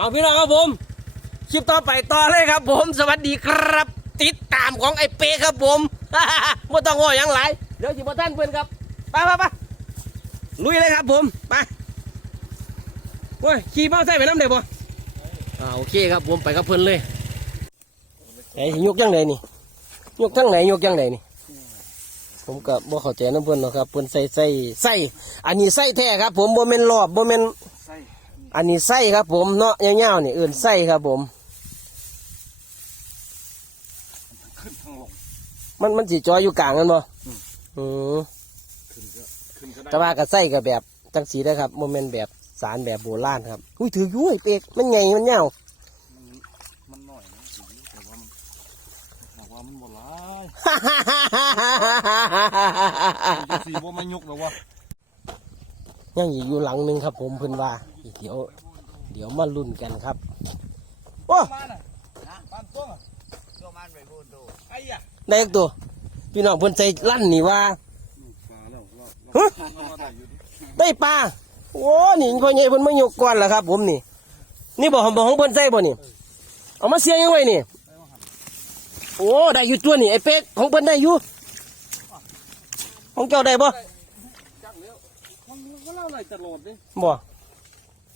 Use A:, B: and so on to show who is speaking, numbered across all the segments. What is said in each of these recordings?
A: เอาพี่น้องครับผมคลิปต่อไปต่อเลยครับ ผมสวัสดีครับ ติดตามของไอ้เป๊ครับผมไม่ต้องง้อหยังหลายเดี๋ยวจิบท่านเพื่อนครับไปไปไปลุยเลยครับผมไปโอ้ยขี่มอเตอร์ไซค์ไปน้ำเด็บ่อ่าโอเคครับผมไปกับเพื่อนเลยไอ้ยกยังไงนี่ยกทั้งไหนยกยังไงนี่ผมก็บ่เข้าใจน้ำเพิ่อนเนาะครับเพิ่อนใส่ใส่ใส่อันนี้ใส่แท้ครับ ผมบ่แม่นรอบบ่แม่น อันนี้ไส้ครับผมเนาะยาวๆนี่เอื่นไส้ครับผม
B: ขึ้นทางลง
A: มันมันสีจอยอยู่กลางกันบ่
B: อืม
A: อืม
B: ขึ้นก็ขึ้นก็ได้
A: แต่ว่าก็ไส้กับแบบจังสีนะครับโมเมนแบบสารแบบโบราณครับอุ้ยถือยุ้ยเป็กมันใหญ่มันยาว
B: มันมันหน่อยนะสีแต่ว่ามันแต่ว่ามันบ่ร้ายมันสีว่ามันยกแล้ววะ
A: ยังอีกอยู่หลังหนึ่งครับ ผมเพิ่นว่าเดี๋ยว เดี๋ยวมาลุ้นกันครับโอ้
B: นะนะบ้านต้งอะ
C: ก็มันไปดู
B: ไอ้ะ
A: ได้อีกตัวพี่น้องเพิ่นใส่ลั่นนี่ว่า
B: เรา
A: ฮะ
B: เรามาได้อยู่ดิ
A: ได้ปลาโอ้นี่พ่อใหญ่เพิ่นไม่ยกก่อนแล้วครับ ผมนี่ นี่บอกของบอกของเพิ่นใส่บ่นี่เอามาเสียงยังไงนี่โอ้ได้อยู่ตัวนี่ไอ้เป็กของเพิ่นได้อยู่ของเจ้าได้บ่
B: ก็เล่าอะไรตลอดดิ
A: บ่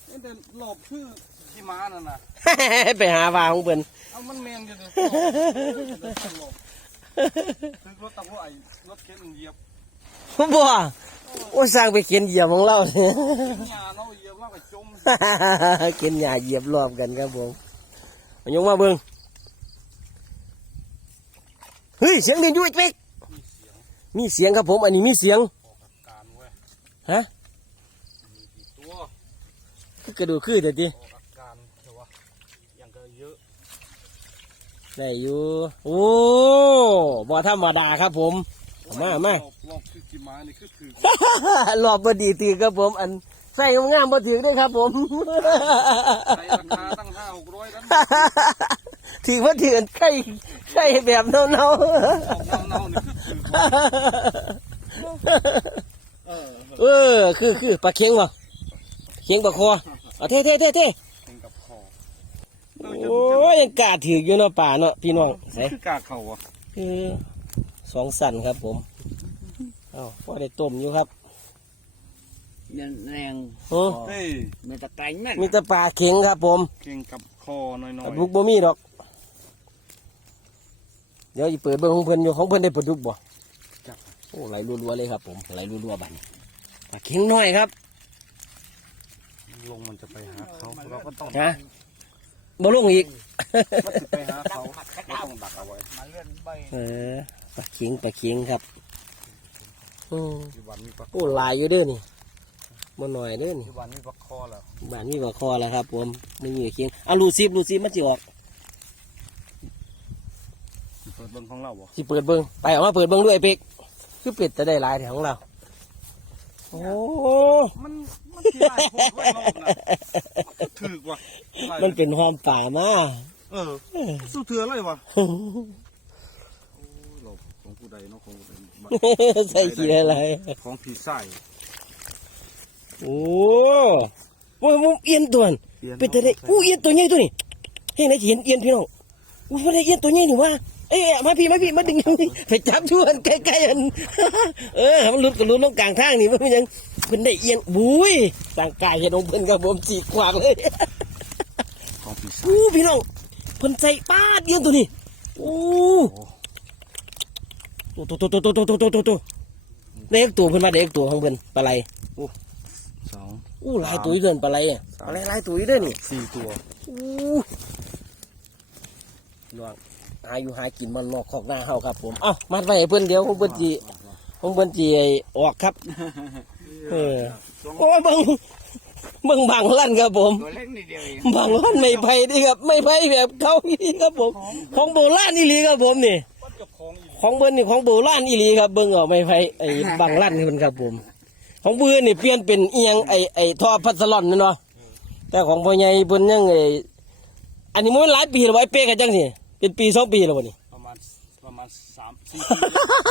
B: นี่แต่หลบชื่อที่ม้านั่นน่ะ
A: ไปหาว่าของเพิ่น
B: เอามันแมงอยู่ดิหลบคือรถตะโพไอ้รถเข็นเหยียบ
A: บ่ โอ้สร้างไปเขียนเหยียบของเรา
B: เข็นยาเนาะเหยียบแล้วก็จม
A: เขียนหญ้าเหยียบรอบกันครับผมเอายกมาเบิ่งเฮ้ย เสียงดินอยู่ไอ้เป็ก
B: มีเสียง
A: มีเสียงครับผม อันนี้มีเสียง
B: ออกอาการเว้ย
A: ฮะ
B: มีกี่ตัว
A: คือกระดูกคือเดี๋ยวดิ
B: ออกอาการแต่ว่ายังก็เยอะ
A: ได้อยู่ โอ้บ่ธรรมดาครับผมเอามาเอามา
B: รอบรอบคือกี่ไม้นี่คือถือ
A: รอบบดีตีครับผม อันใส่งามๆบ่ถือด้วยครับผม
B: ใช้ราคาตั้งห้าหกร้อยแล้ว
A: ถือว่าถือไข่ไข่แบบเน่า
B: เน่าเน่าๆนี่คือถือเออ
A: ๆเออคือคือปลาเค็งบ่เค็งปลาคอ เอาเท่เท่เท่เท่
B: เองกับคอ
A: โอ้ยยังกล้าถืออยู่เนาะป่าเนาะพี่น้องใส่
B: คือกาเขาอะ
A: คือสองสันครับผมเอ้าพอได้ต้มอยู่ครับ
C: ยันแรง
A: โอ้
B: เฮ้ย
C: มันตะไคร้นั่น
A: มีแต่ปลาเค็งครับผม
B: เก่งกับคอหน่อย
A: ปลาดุกบ่มีดอก เดี๋ยวอีเปิดเบิ่งของเพิ่นอยู่ของเพิ่นได้ปลาดุกบ่โอ้ไหลรัวๆเลยครับผมไหลรัวๆบัดนี้ปลาเค็งน้อยครับ
B: ลงมันจะไปหาเขาเราก็ต้อง
A: ฮะบ่ลงอีก
B: มันจะไปหาเขาเราต้องดักเอาไว้
C: มาเลื่อนใบ
A: เออปลาเค็งปลาเค็งครับอืม
B: ที่วันมีปลา
A: โอ้หลายอยู่เด้อนี่บ่น้อยเด้อนี่
B: ที่วันมีปลาคอแล้ว
A: บ้านมีปลาคอแล้วครับผมไม่มีเค็งเอาลูซิบลูซิบมันสิออก
B: เปิดเบิ้งของเราบ่
A: สิเปิดเบิ้งไปออกมาเปิดเบิ้งด้วยไอ้เป็กคือเป็ดจะได้หลายแถวของเรา โอ้
B: มันมัน ที่ไรโคตรไว้รอบน่ะถือกว่ะ
A: มันเป็นความป่ามา
B: เออ สู้เถื่อเลยวะโอ้ยหลบของผู้ใดเนาะของผู้ใด
A: ใส่ขี้อะไร
B: ของผีใส่
A: โอ้โหมันเอียนตัวนั้นเป็นแต่ได้อู้เอียนตัวใหญ่ตัวนี้เฮ้ยไหนสิเห็นเอียนพี่น้องอู้มันได้เอียนตัวใหญ่นี่ว่าเอ้ยมาพี่มาพี่มาดึงไปจับชวนใกล้ๆอันเออให้มันหลุดก็หลุดลงกลางทางนี่มันยัง เพิ่นได้เอียนบุ้ยต่างกายเห็นของเพิ่นกับผมจีกวางเลย
B: ของผีใส่
A: อู้พี่น้องเพิ่นใส่ป้าดเดียนตัวนี้อู้ตัวตัวตัวตัวตัวตัวตัวตัวตัวเด็กตัวเพิ่นมาเด็กตัวของเพิ่นปลาไหล
B: สอง
A: อู้หลายตัวอีเกินปลาไหลอะปลาไหลหลายตัวอีเด้อนี่
B: สี่ตัว
A: อู้น้องหาอยู่หากินมันนอกขอกหน้าเฮาครับผม เอ้ามัดไว้ให้เพิ่นเดี๋ยวของเพิ่นจีของเพิ่นจีไอ้ออกครับ เออโอ้เบิ่งเบิ่งบางลั่นครับผม
C: ตัวเล็กนิดเดียวเอง
A: บางร้านไม่ไผ่ดีครับ ไม่ไผ่แบบเขาอีหลีครับผม ของโบราณอีหลีครับผมนี่
B: มันกับของอีก
A: ของเบิ้นนี่ของโบราณอีหลีครับเบิ้งเออกไม่ไผ่ไอ้บางร้านนี่มันครับผม ของเบิ้นนี่เปลี่ยนเป็นเอียงไอ้ไอ้ท่อพัสลอนนี่เนาะแต่ของพ่อใหญ่เพิ่นยังไอ้อันนี้มันหลายปีแล้วบ่ไอ้เป๊กกันจังสิเป็นปีสองปีแล้วบ่นี่
B: ประมาณประ มาณสามสี่ปี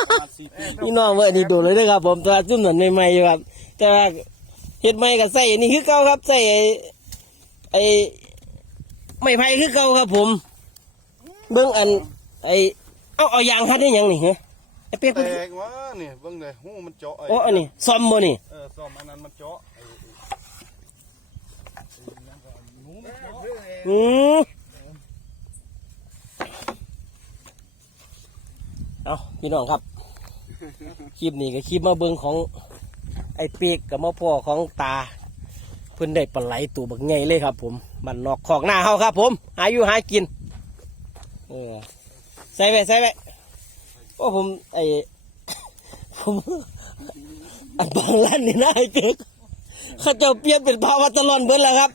B: ประมาณสี่ปี
A: พี่น้องว่าอันนี้โดนเลยเด้อครับ ผมแตัวาซุ่มนั่นใหม่ๆอยู่ครับ แต่ว่าเฮ็ดใหม่ก็ใส่อันนี้คือเก่าครับใส่ไอ้ไอ้ไม่ไผ่คือเก่าครับ ผม เบิ้งอัน ไอเอาเอายางพัดได้หยังนี่ฮะไอเป๊ก
B: แตกวะนี่เบิ่งเลยหูมันเจาะไอ้
A: โอ้อันนี้ซ่อมบ่นี่
B: เออซ่อมอันนั้นมันเจาะไอ้ไอ้ไอ้นั่นก็หนูมันเจาะ
A: อืม เอาพี่น้องครับ คลิปนี้ก็คลิปมาเบิ้งของ ไอเป๊กกับมาพ่อของตา เพิ่นได้ปลาไหลตัวบักใหญ่เลยครับ ผมมันนอกขอกหน้าเฮาครับ ผมหาอยู่หากิน เออใส่ไปใส่ไปโอ้ผมไอผมอันบางร้านนี่นะไอเป๊กเขาเจะเปลี่ยนเป็นภาวะตลอนเบิ้แล้วครับ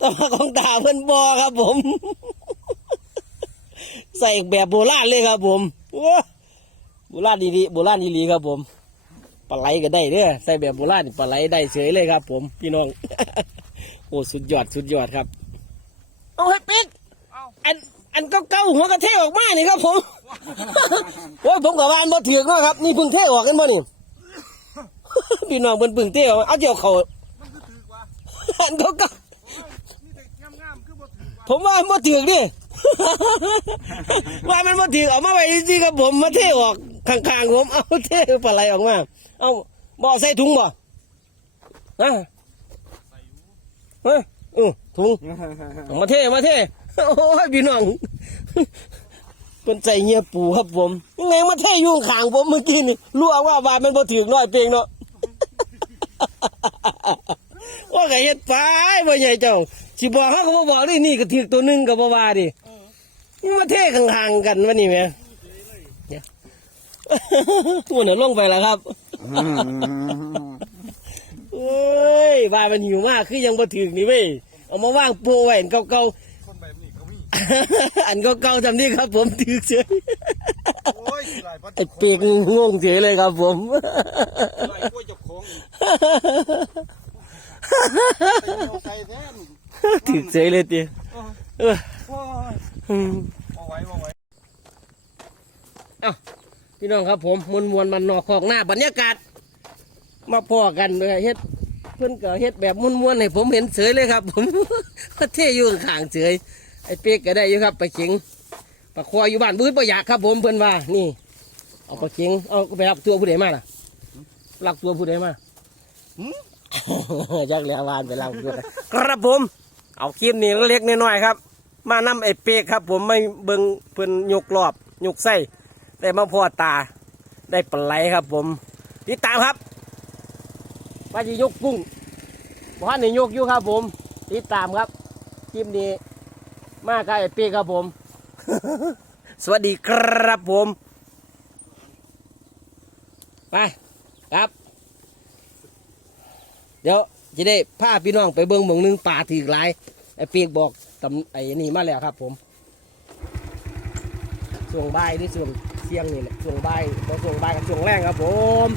A: ต่ว่าของตาเพิ่นบอครับผม ใส่แบบโบราณเลยครับผม โอ้โบราณดีๆโบราณดีๆครับผมปลาไหลก็ได้เด้อใส่แบบโบราณนี่ปลาไหลได้เฉยเลยครับ ผมพี่น้อง โอ้สุดยอดสุดยอดครับ เอาให้ปิดอันอันเก้าๆหัวกระเทออกมานี่ครับ ผมโอ้ยผมกับว่าอันบ่ถือกเนาะครับ นี่เพึ่งเทออกกันบ่นี่พี่น้องเพิ่นเพึ่งเทออกมาเอาเดี๋ยวเขา
B: มันก็ถือกว่า
A: อันเก้าๆ
B: นี่แต่งามๆคือบ่ถือกว่า
A: ผมว่ามันบ่ถือกดิ ว่ามันบ่ถือกเอามาไว้จริงๆครับผมมาเทออกข้างๆผม เอาเทปลาไหลออกมา เอาบ่ใส่ถุงบ่ฮะเฮ้ยอือถุงเอามาเทมาเทโอ้ยพี่น้องเป็นใจเงียปูครับผมยังไงมาเทอยู่ข้างผมเมื่อกี้นี่รู้ว่าว่ามันบ่ถือกน้อยเพียงเนาะว่าไงเฮ็ดไปบ่ใหญ่เจ้าสิบอกเขาก็บ่บอกนี่นี่ก็ถือกตัวหนึงก็บ่ว่าดิ นี่มาเทข้างๆกันวะนี่แหม่เนี่ยตัวเนี่ยลงไปแล้วครับโอ้ยว่ามันอยู่มากคือยังบ่ถึงนี่เว้ยเอามาว่างโปะไว้อันเก่า
B: คนแบบนี้ก็มี
A: ๆอันเก่าๆจำนี่ครับ ผมถือเฉย
B: โอ้ยสิหลายพัน
A: ไอ้เปีกงงเฉยเลยครับ ผม
B: หลายกล้วยเจับของอีกเอาใส่แทน
A: ถือเฉยเลยติ เออ
B: โอ้ย
A: อืม
B: บ่ไหวบ่ไหว
A: พี่น้องครับผมมวนมวนๆมันนอกขอกหน้าบรรยากาศ มาพอกันเลยเฮ็ดเพิ่นก็เฮ็ดแบบมวนมวนๆให้ผมเห็นเฉยเลยครับ ผมประเทศอยู่ข้างๆเฉยไอ้เป๊กก็ได้อยู่ครับไปเข็งปลาคออยู่บ้านบื้นประหยักครับ ผมเพิ่นว่านี่เอาปลาเข็งเอาไปรับตัวผู้ใดมาล่ะรับตัวผู้ใดมาจักแล้ววานไปรับตัวครับผม เอาคลิปนี้เล็กๆน้อยๆครับ มานำไอ้เป๊กครับ ผมไม่เบิ่งเพิ่นยกรอบยกไส้ได้มาพ่อตาได้ปลาไหลครับ ผมติดตามครับว่าจะยกกุ้งบ้านนี่ยกอยู่ครับ ผมติดตามครับคลิปนี้มากับไอ้เปีกครับผม สวัสดีครับผมไปครับ เดี๋ยวจะได้พาพี่น้องไปเบิ้งเมืองหนึงป่าถือหลายไอ้เปีกบอก ไอ้นี่มาแล้วครับ ผมช่วงบ่ายหรือช่วงเที่ยงนี่แหละช่วงบ่ายบ่ช่วงบ่ายกับช่วงแรงครับผม